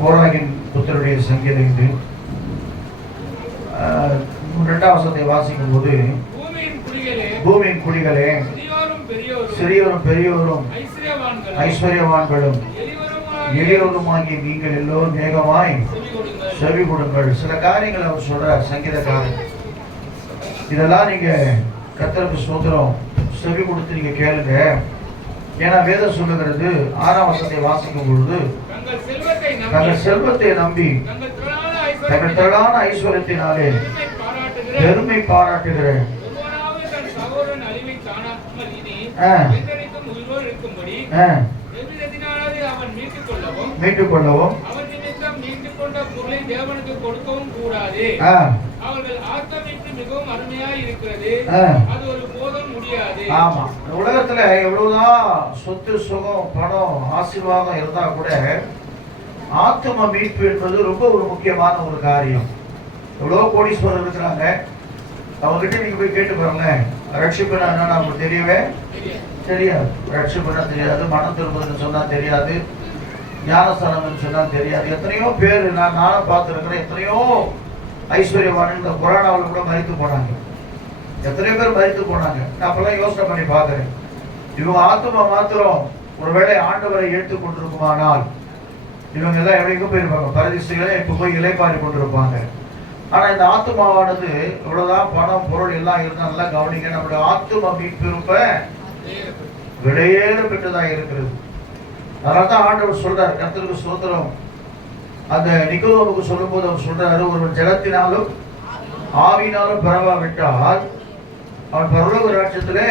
கோராகின் புத்தருடைய சங்கீதம் இது. 2ஆம் வசனத்தை வாசிக்கும் போது, பூமியின் குடிகளே, சிறியோரும் பெரியோரும் ஐஸ்வர்யவான்களும் எளியோருமாகிய நீங்கள் எல்லோரும் வேகமாய் செவி கொடுங்கள். சில காரியங்கள் அவர் சொல்றார் சங்கீதக்காரன். இதெல்லாம் நீங்க கர்த்தருக்கு ஸ்தோத்திரம் செவி கொடுத்து நீங்க கேளுங்க. ஏன்னா வேதம் சொல்லுகிறது 6ஆம் வசனத்தை வாசிக்கும் பொழுது, தங்கள் செல்வத்தை நம்பி தங்கள் திரளான ஐஸ்வர்யத்தினாலே பெருமை பாராட்டுகிற மீட்டுக் கொள்ளவும் ஆமா, உலகத்துல எவ்வளவுதான் சொத்து சுகம் பணம் ஆசீர்வாதம் இருந்தா கூட ஆத்ம மீட்பு என்பது ரொம்ப ஒரு முக்கியமான ஒரு காரியம். எவ்வளவு கோடீஸ்வரர் இருக்கிறாங்க, அவங்க கிட்ட நீங்க போய் கேட்டு பாருங்க, ரட்சிப்புனா என்னன்னு அவங்களுக்கு தெரியவே தெரியாது. ரட்சிப்புனா தெரியாது, மனம் திரும்புதுன்னு சொன்னா தெரியாது, ஞானஸ்தானம் சொன்னா தெரியாது. எத்தனையோ பேர் நானும் பார்த்துருக்கிறேன், எத்தனையோ ஐஸ்வர்யவான் இந்த கொரோனாவில் கூட மரித்து போனாங்க. எத்தனையோ பேர் மரித்து போனாங்க. நான் அப்பெல்லாம் யோசனை பண்ணி பார்க்கிறேன், இவங்க ஆத்மா மாத்திரம் ஒருவேளை ஆண்டவரை எடுத்து கொண்டிருக்குமானால் இவங்க எல்லாம் எவ்வளவு போயிருப்பாங்க, பரதேசிகளே இப்ப போய் இலைப்பாரி கொண்டிருப்பாங்க. ஆனா இந்த ஆத்மாவானது இவ்வளவுதான் பணம் பொருள் எல்லாம் இருந்தா நல்லா கவனிங்க, நம்முடைய ஆத்மா மீட்பிருப்ப விலையேற பெற்றதாக இருக்கிறது. அதனால்தான் ஆண்டவர் சொல்றார், கர்த்தருக்கு ஸ்தோத்திரம், அந்த நிக்கோதேமுக்கு சொல்லும் போது அவர் சொல்றாரு, ஒருவன் ஜலத்தினாலும் ஆவியினாலும் பிறவாவிட்டால் அவன் பரலோக ராஜ்யத்திலே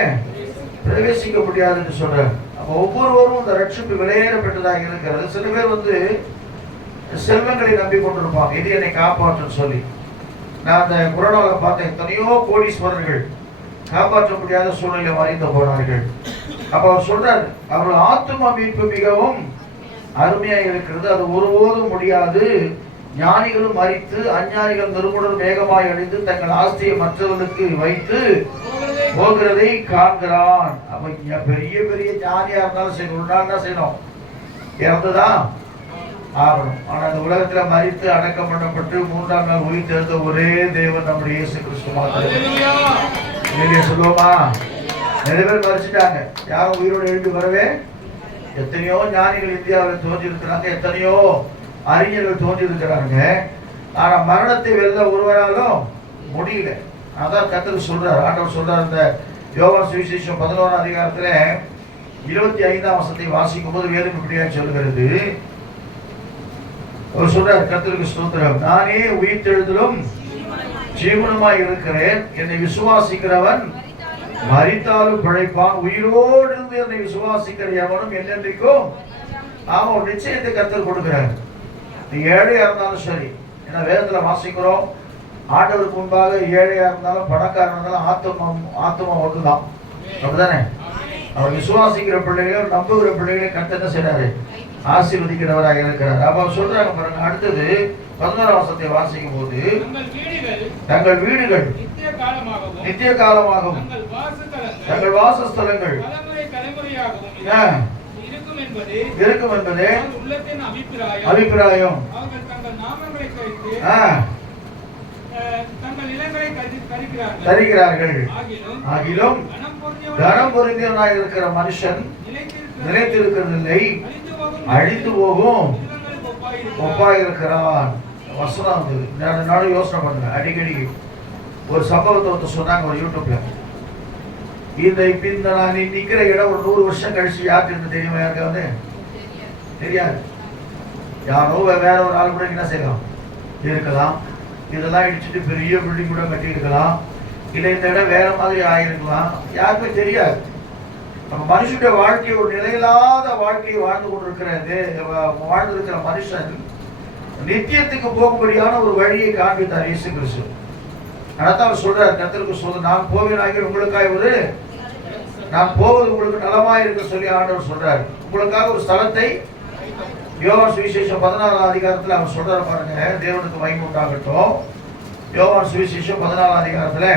பிரவேசிக்க முடியாது என்று சொல்றார். அப்ப ஒவ்வொருவரும் இந்த ரட்சிப்பு விலையேற பெற்றதாக இருக்கிறது. சில பேர் செல்வங்களை நம்பி கொண்டிருப்பாங்க, இது என்னை காப்பாற்றுன்னு சொல்லி. நான் அந்த கொரோனாவில் பார்த்தேன், எத்தனையோ கோடீஸ்வரர்கள் காப்பாற்ற முடியாத சூழ்நிலை மறைந்து போனார்கள். அப்ப அவர் சொல்றாரு, அவர்கள் ஆத்மா மீட்பு மிகவும் அருமையாக இருக்கிறது, அது ஒருபோதும் முடியாது. ஞானிகளும் மறித்து அஞ்ஞானிகள் நிர்மூலரும் வேகமாய் அழிந்து தங்கள் ஆஸ்தியை மற்றவர்களுக்கு வைத்து போகிறதை காண்கிறான். அப்ப பெரிய பெரிய ஞானியா இருந்தாலும் சரி, ஒரு நாள் தான் செய்யணும், இறந்துதான் ஆகணும். ஆனா இந்த உலகத்துல மறித்து அடக்கம் பண்ணப்பட்டு 3ஆம் நாள் உயிர் தெரிந்த ஒரே தேவன் நம்முடைய இயேசு கிறிஸ்து மாத்திரம். சொல்லுவோமா? நிறைய பேர் மறிச்சிட்டாங்க, யாரும் உயிரோடு எழுதி வரவே. எத்தனையோ ஞானிகள் இந்தியாவில் தோன்றி இருக்கிறாங்க, எத்தனையோ அறிஞர்கள் தோன்றி இருக்கிறாங்க. ஆனா மரணத்தை வெல்ல ஒருவராலும் முடியல. அதான் கர்த்தர் சொல்றார், ஆண்டவர் சொல்றார், இந்த யோவான் சுவிசேஷம் 11ஆம் அதிகாரத்துல 25ஆம் வசனத்தை வாசிக்கும் போது வேதம் இப்படியா சொல்லுகிறது. அவர் சொல்றார், கர்த்தருக்கு ஸ்தோத்திரம், நானே உயிர்த்தெழுதலும் ஜீவனுமாய் இருக்கிறேன், என்னை விசுவாசிக்கிறவன் மரித்தாலும் பிழைப்பான், உயிரோடு இருந்து என்னை விசுவாசிக்கிற எவனும் என்னென்றைக்கும் அவன் நிச்சயத்தை கர்த்தர் கொடுக்கிறார். நீ ஏழையா இருந்தாலும் சரி, ஏன்னா வேதத்துல வாசிக்கிறோம், ஆண்டவருக்கு முன்பாக ஏழையா இருந்தாலும் பணக்காரன் இருந்தாலும் ஆத்மா ஒன்றுதான், அப்படிதானே? அவர் விசுவாசிக்கிற பிள்ளைகள் நம்புகிற பிள்ளைகளை கர்த்தர் என்ன செய்யறாரு? ஆசீர்வதிக்கிறவராக இருக்கிறார். அப்ப சொல்றாங்க பாருங்க, அடுத்தது 11ஆம் வசனத்தை வாசிக்கும் போது, தங்கள் வீடுகள் நித்திய காலமாகவும் தங்கள் வாசஸ்தலங்கள் இருக்கும் என்பதே அபிப்பிராயம். தருகிறார்கள். ஆகிலும் கனம் பொருந்தியவனாக இருக்கிற மனுஷன் நிலைத்திருக்கிறதில்லை, அழிந்து போகும் ஒப்பாய் இருக்கிறான். வசனம் வந்தது, நானும் யோசனை பண்ணுவேன் அடிக்கடி. ஒரு சம்பவத்தை சொன்னாங்க ஒரு யூடியூப்ல. இந்த நான் நிக்கிற இடம் ஒரு 100 வருஷம் கழிச்சு யாருக்கு இருந்து தெரியுமா? யாருக்காவது தெரியாது. யாரோ வேற ஒரு ஆள் கூட என்ன செய்யலாம், இருக்கலாம். இதெல்லாம் இடிச்சுட்டு பெரிய பில்டிங் கூட கட்டி இருக்கலாம், இல்லை இந்த இடம் வேற மாதிரி ஆயிருக்கலாம், யாருக்குமே தெரியாது. நம்ம மனுஷனுடைய வாழ்க்கையை ஒரு நிலையில்லாத வாழ்க்கையை வாழ்ந்து வாழ்ந்திருக்கிற மனுஷன் நித்தியத்துக்கு போகும்படியான ஒரு வழியை காண்பித்தார் இயேசு கிறிஸ்து. அதான் அவர் சொல்றார், கர்த்தருக்கு சொல்ற, நான் போவேனாகிய உங்களுக்காக நான் போவது உங்களுக்கு நலமாய் இருக்க சொல்லி ஆண்டவர் சொல்றார். உங்களுக்காக ஒரு ஸ்தலத்தை யோவான் சுவிசேஷம் 14ஆம் அதிகாரத்துல அவர் சொல்றாரு பாருங்க, தேவனுக்கு மகிமை உண்டாகட்டும். யோவான் சுவிசேஷம் 14ஆம் அதிகாரத்துல,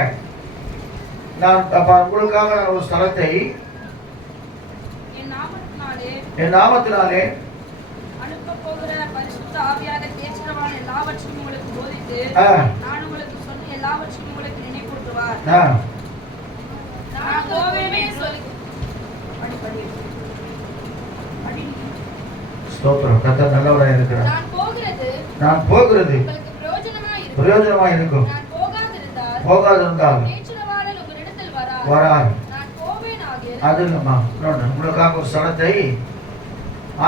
நான் உங்களுக்காக நான் ஒரு ஸ்தலத்தை என் நாமத்தினாலே ஆவியாக தேற்றரவான எல்லாவற்றையும் உங்களுக்கு போதித்து நான் உங்களுக்கு சொன்ன எல்லாவற்றையும் உங்களுக்கு நினைப்பூட்டுவார். நான் போவேனே சொல்லி ஸ்தோத்திரம். கர்த்தர் நல்லவராய் இருக்கிறார். நான் போகிறது உங்களுக்கு பிரயோஜனமாய் இருக்கும். நான் போகாதிருந்தால் தேற்றரவாளன் உங்களிடத்தில் வரார். நான் போவேனாகில் அது இல்லம்மா, உங்களுக்காக ஒரு ஸ்தலத்தை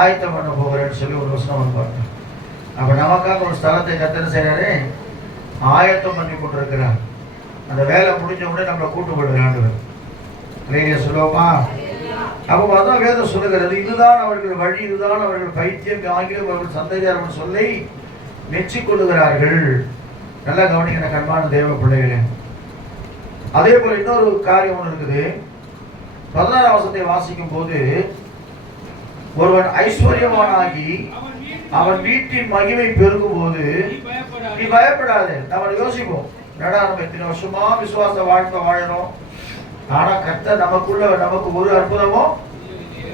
ஆயத்தம் பண்ண போகிறேன்னு சொல்லி ஒரு வசனம் வந்து அப்ப நமக்காக ஒரு ஸ்தலத்தை கர்த்தர் செய்யறாரு, ஆயத்தம் பண்ணி கொண்டிருக்கிறார். அந்த வேலை முடிஞ்ச உடனே நம்மளை கூட்டு போடுகிறான். சொல்லுவோமா? அப்போ அதான் வேதம் சொல்லுகிறது, இதுதான் அவர்கள் வழி, இதுதான் அவர்கள் பைத்தியம், ஆகியோர் அவர்கள் சந்தேகம் சொல்லி மெச்சிக்கொள்ளுகிறார்கள். நல்லா கவனிக்கிற கண்மான தேவ பிள்ளைகளே. அதே போல இன்னொரு காரியம் ஒன்று இருக்குது. 16 வசனத்தை வாசிக்கும் போது, ஒருவன் ஐஸ்வர்யவானாகி அவன் வீட்டின் மகிமை பெருகும் போது நீ பயப்படாது. நம்ம யோசிப்போம், என்னடா நம்ம இத்தனை வருஷமா விசுவாச வாழ்க்கை வாழறோம், ஆனா கர்த்தர் நமக்கு ஒரு அற்புதமும்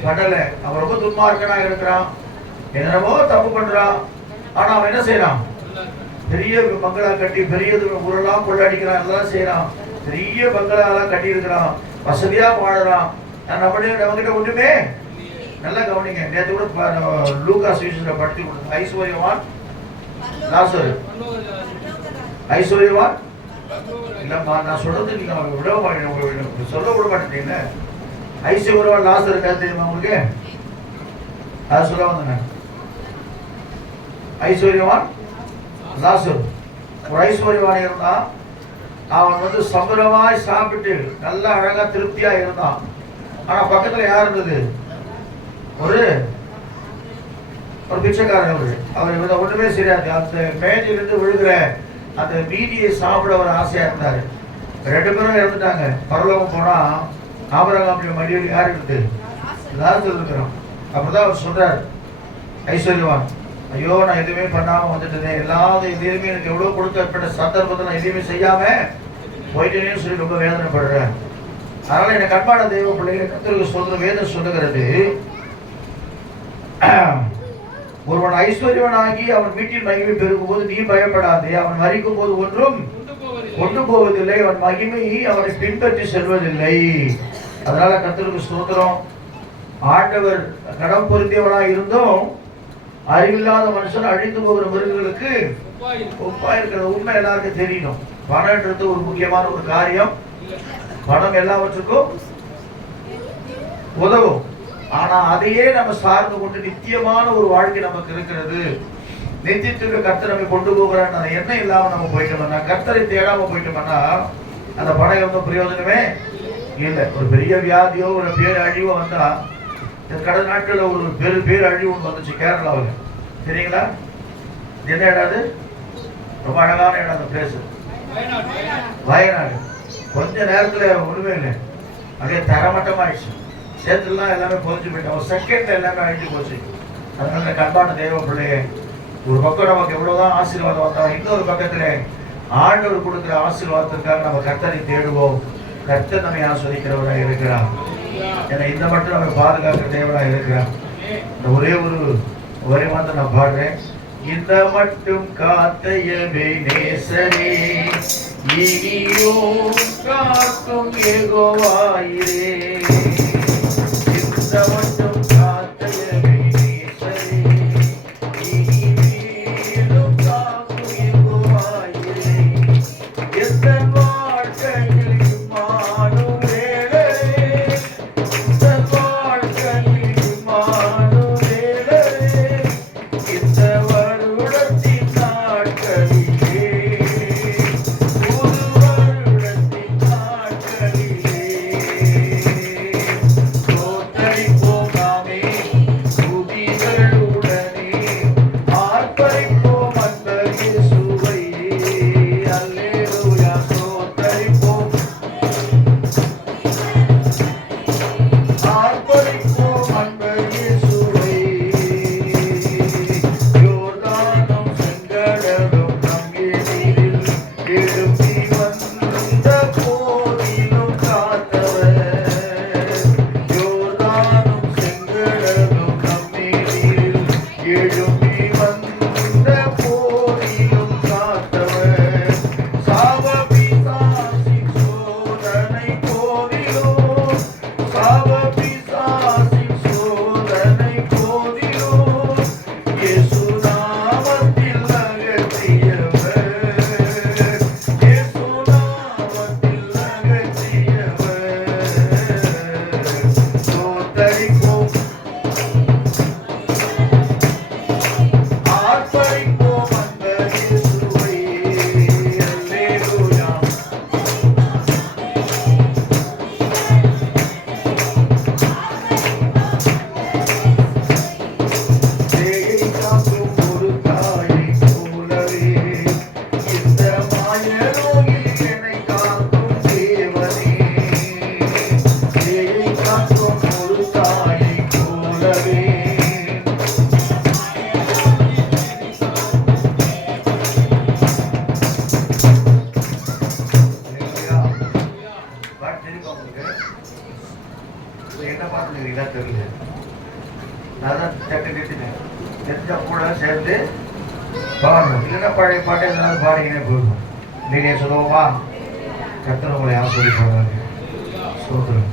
பண்ணல. அவன் ரொம்ப துன்மார்க்கனா இருக்கிறான், என்னென்னமோ தப்பு பண்றான், ஆனா அவன் என்ன செய்யறான்? பெரிய பங்களா கட்டி பெரிய ஊரெல்லாம் கொள்ளடிக்கிறான், எல்லாம் செய்யறான், பெரிய பங்களா எல்லாம் கட்டி இருக்கிறான், வசதியா வாழறான். நம்மகிட்ட ஒண்ணுமே. நல்லா கவனிங்க. நேற்று கூட லூக்கா சுவிசேஷத்துல படித்து கொடுத்த ஐஸ்வர்யவான் லாசரு. ஐஸ்வர்யவான் இல்லம்மா, நான் சொல்றது நீங்க சொல்ல விட மாட்டேங்க. ஐஸ்வர்யவான் லாசரு தெரியுமா உங்களுக்கு? அது சொல்ல வந்தேங்க. ஐஸ்வர்யவான் லாசரு ஒரு ஐஸ்வர்யவான் இருந்தான். அவன் சம்பளமாய் சாப்பிட்டு நல்லா அழகா திருப்தியா இருந்தான். ஆனா பக்கத்துல யார் இருந்தது? ஒரு பிச்சைக்காரன். அவர் ஒண்ணுமே சரியாது. அந்த மேஜிலிருந்து விழுகிற அந்த மீதியை சாப்பிட ஒரு ஆசையா இருந்தாரு. 2 பேரும் இறந்துட்டாங்க. பரலோகம் போனா ஆபிரகாமுடைய மடியில் யார் இருக்கு? லாசரு இருக்கிறான். அப்படிதான் அவர் சொல்றாரு, ஐஸ்வர்யவான், ஐயோ நான் எதுவுமே பண்ணாம வந்துட்டேன், எதுவுமே எனக்கு எவ்வளவு கொடுத்த சந்தர்ப்பத்தை நான் எதுவுமே செய்யாம போயிட்டேன்னு சொல்லி ரொம்ப வேதனைப்படுறேன். அதனால எனக்கு அன்பான தெய்வ பிள்ளைகளை கர்த்தருக்கு சொல்ற வேதம் சொல்லுகிறது, ஒருவன் ஐஸ்வர்யவனாகி அவன் வீட்டில் மகிமை பெருகும் போது நீ பயப்படாதே. அவன் மரிக்கும் போது ஒன்றும் கொண்டு போவதில்லை, அவன் மகிமை அவனை பின்பற்றி செல்வதில்லை. அதனால கர்த்தருக்கு ஸ்தோத்திரம். ஆண்டவர் கடம் பொருந்தியவனாக இருந்தும் அறிவில்லாத மனுஷன் அழிந்து போகிற மிருகங்களுக்கு ஒப்பா இருக்கிற உண்மை எல்லாருக்கும் தெரியணும். பணம்ன்றது ஒரு முக்கியமான ஒரு காரியம். பணம் எல்லாவற்றுக்கும் உதவும். ஆனா அதையே நம்ம சார்ந்து கொண்டு நித்தியமான ஒரு வாழ்க்கை நமக்கு இருக்கிறது. நித்தியத்துக்கு கர்த்தர் நம்ம கொண்டு போகிறான்னு அந்த எண்ணம் இல்லாம நம்ம போயிட்டோம்னா, கர்த்தரை தேடாம போயிட்டோம்னா அந்த பணம் வந்து பிரயோஜனமே இல்லை. ஒரு பெரிய வியாதியோ ஒரு பேர் அழிவோ வந்தா, கடந்த நாட்கள்ல ஒரு பேர் அழிவு ஒன்று வந்துச்சு கேரளாவில். சரிங்களா? என்ன இடாது? ரொம்ப அழகான இடம் அந்த பிளேஸ், வயநாடு. கொஞ்ச நேரத்துல ஒண்ணுமே இல்லை, அப்படியே தரமட்டமாயிடுச்சு. சேத்துலாம் எல்லாமே பொறிஞ்சு போயிட்டோம். ஒரு செகண்ட்ல எல்லாமே அழிஞ்சு போச்சு. அதனால கண்பான தெய்வ பிள்ளைய, ஒரு பக்கம் நமக்கு எவ்வளவுதான் ஆசீர்வாதம் வந்தாலும் இன்னொரு பக்கத்துல ஆண்டவர் கொடுக்கிற ஆசீர்வாதத்திற்காக நம்ம கர்த்தரை தேடுவோம். கர்த்தர் நம்மை ஆஸ்வதிக்கிறவராக இருக்கிறார். ஏன்னா இந்த மட்டும் நம்ம பாதுகாக்கிற தேவனாக இருக்கிறார். இந்த ஒரே ஒரு மாதம் நான் பாடுறேன். இந்த மட்டும் காத்தையவே நேசரே, இனியும் காக்கும் யெகோவாயிரே. இந்த மட்டும் காத்தையவே நேசரே, இனியும் காக்கும் யெகோவாயிரே. எந்த வாழ்க்கையில் மானும் வேளை, இந்த வாழ்க்கையில் மானும் வேளை, இந்த வருடத்தின் நாட்களிலே, புது வருடத்தின் நாட்களிலே என்ன பாட்டுங்களா தெரியல. நான் தான் சட்டு நிறுத்தினேன். தெரிஞ்சா கூட சேர்ந்து பாடணும். இல்லைன்னா பழைய பாட்டை எதனால பாடிக்கினே போயிடும். நீங்க சொல்லுவோமா? கர்த்தர் உங்களை ஆசீர்வதிப்பாராக. ஸ்தோத்திரம்.